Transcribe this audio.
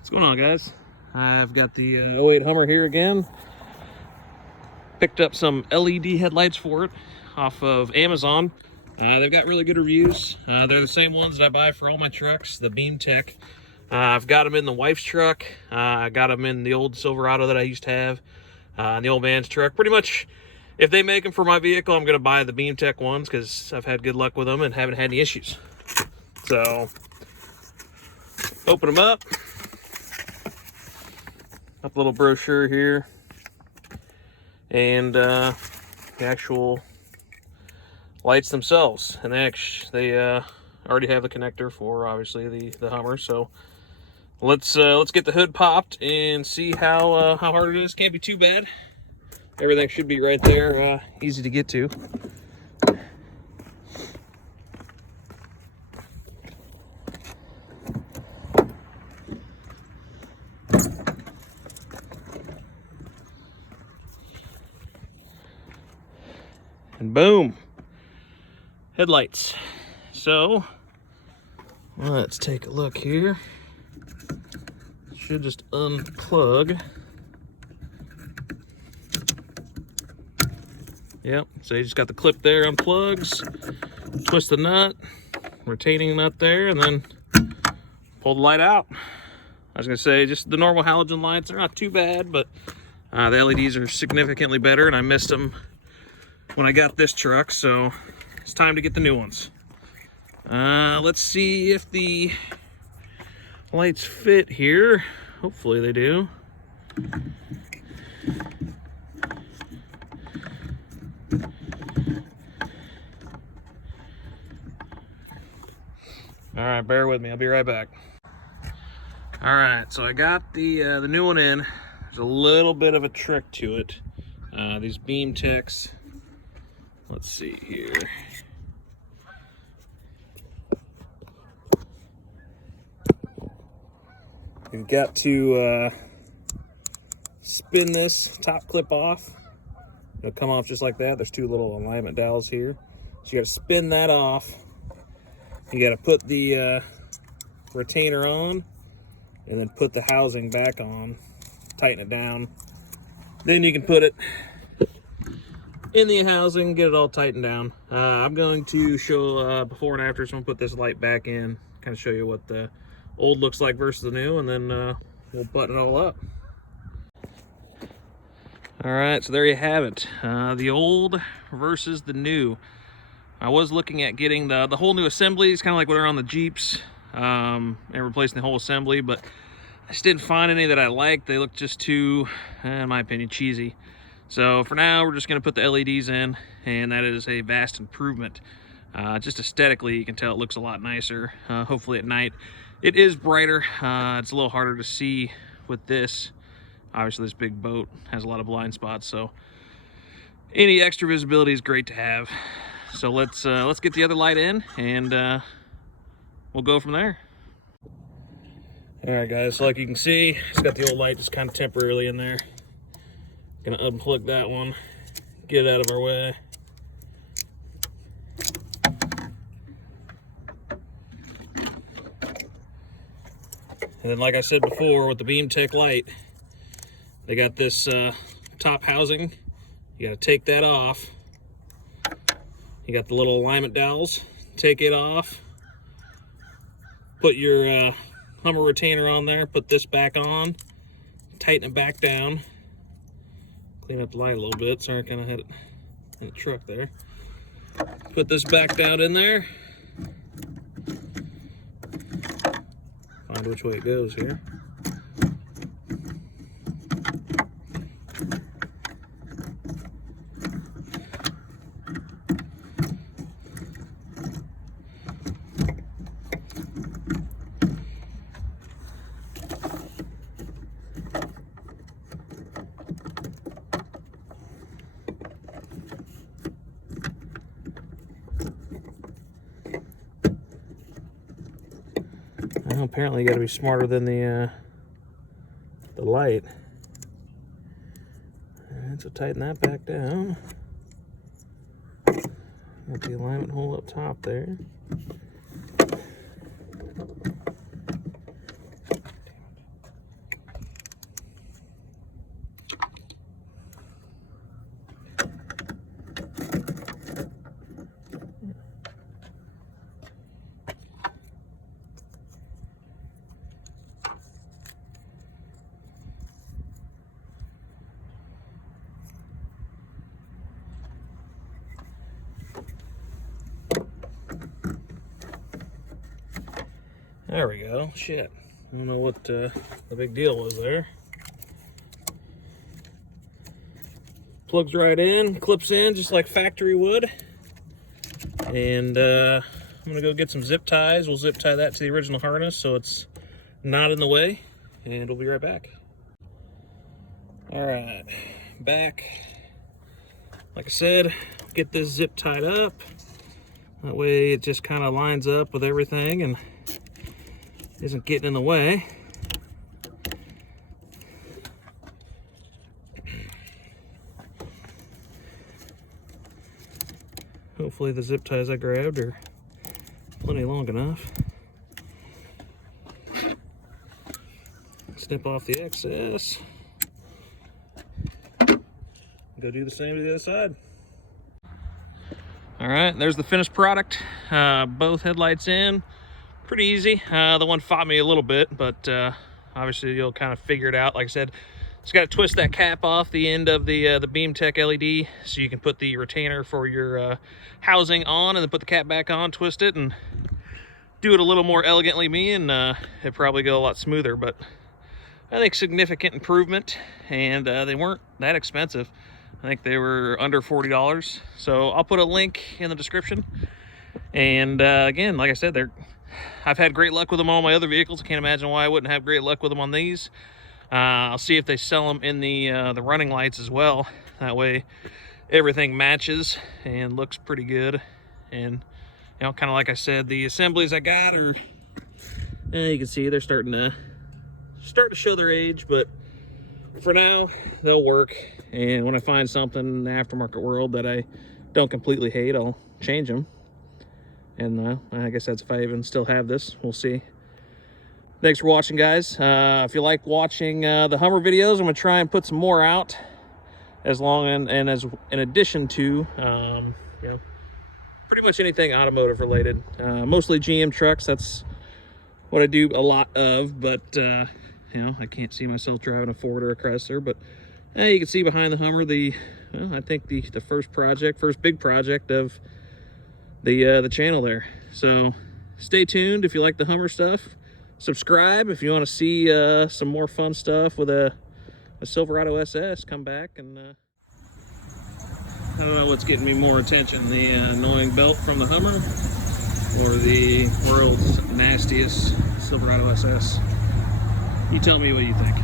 What's going on, guys? I've got the 08 Hummer here again. Picked up some LED headlights for it off of Amazon. They've got really good reviews. They're the same ones that I buy for all my trucks, the Beam Tech. I've got them in the wife's truck. I got them in the old Silverado that I used to have, in the old man's truck. Pretty much, if they make them for my vehicle, I'm going to buy the Beam Tech ones because I've had good luck with them and haven't had any issues. So, open them up. Up a little brochure here, and the actual lights themselves. And they already have the connector for obviously the Hummer. So let's get the hood popped and see how hard it is. Can't be too bad. Everything should be right there, easy to get to. And boom, headlights. So let's take a look here. Should just unplug. Yep, so you just got the clip there, unplugs, twist the nut, retaining nut there, and then pull the light out. I was gonna say, just the normal halogen lights are not too bad, but the LEDs are significantly better, and I missed them when I got this truck, so it's time to get the new ones. Let's see if the lights fit here. Hopefully they do. All right, bear with me. I'll be right back. All right, so I got the new one in. There's a little bit of a trick to it. These Beam Techs. Let's see here. You've got to spin this top clip off. It'll come off just like that. There's two little alignment dowels here. So you got to spin that off. You got to put the retainer on and then put the housing back on. Tighten it down. Then you can put it in the housing, get it all tightened down. I'm going to show before and after, so I'm going to put this light back in, kind of show you what the old looks like versus the new, and then we'll button it all up. All right, so there you have it. The old versus the new. I was looking at getting the whole new assemblies, kind of like what are on the Jeeps, and replacing the whole assembly, but I just didn't find any that I liked. They look just too, in my opinion, cheesy. So for now, we're just going to put the LEDs in, and that is a vast improvement. Just aesthetically, you can tell it looks a lot nicer. Hopefully at night, it is brighter. It's a little harder to see with this. Obviously, this big boat has a lot of blind spots, so any extra visibility is great to have. So let's get the other light in, and we'll go from there. All right, guys. So like you can see, it's got the old light just kind of temporarily in there. Gonna unplug that one, get it out of our way. And then, like I said before, with the Beam Tech light, they got this top housing. You gotta take that off. You got the little alignment dowels. Take it off. Put your Hummer retainer on there. Put this back on. Tighten it back down. Clean up the light a little bit. Sorry, I kind of had it in the truck there. Put this back down in there. Find which way it goes here. Well, apparently you got to be smarter than the light. Alright, so tighten that back down. Got the alignment hole up top there. There we go. Shit. I don't know what the big deal was there. Plugs right in, clips in just like factory would. And I'm gonna go get some zip ties. We'll zip tie that to the original harness so it's not in the way, and we'll be right back. All right, back. Like I said, get this zip tied up. That way it just kind of lines up with everything and isn't getting in the way. Hopefully the zip ties I grabbed are plenty long enough. Snip off the excess. Go do the same to the other side. All right, there's the finished product. Both headlights in. Pretty easy. The one fought me a little bit, but obviously you'll kind of figure it out. Like I said, just got to twist that cap off the end of the BeamTech LED so you can put the retainer for your housing on, and then put the cap back on, twist it, and do it a little more elegantly me, and it'd probably go a lot smoother. But I think significant improvement, and they weren't that expensive. I think they were under $40. So I'll put a link in the description. And again, like I said, I've had great luck with them on all my other vehicles. I can't imagine why I wouldn't have great luck with them on these. I'll see if they sell them in the running lights as well. That way everything matches and looks pretty good. And you know, kind of like I said, the assemblies I got are, you can see they're starting to show their age, but for now they'll work. And when I find something in the aftermarket world that I don't completely hate, I'll change them. And I guess that's if I even still have this. We'll see. Thanks for watching, guys. If you like watching the Hummer videos, I'm gonna try and put some more out, as in addition to you know, pretty much anything automotive related. Mostly GM trucks. That's what I do a lot of. But you know, I can't see myself driving a Ford or a Chrysler. But you can see behind the Hummer I think the first big project of the channel there. So stay tuned if you like the Hummer stuff. Subscribe if you want to see some more fun stuff with a Silverado SS. Come back. And I don't know what's getting me more attention, the annoying belt from the Hummer or the world's nastiest Silverado SS. You tell me what you think.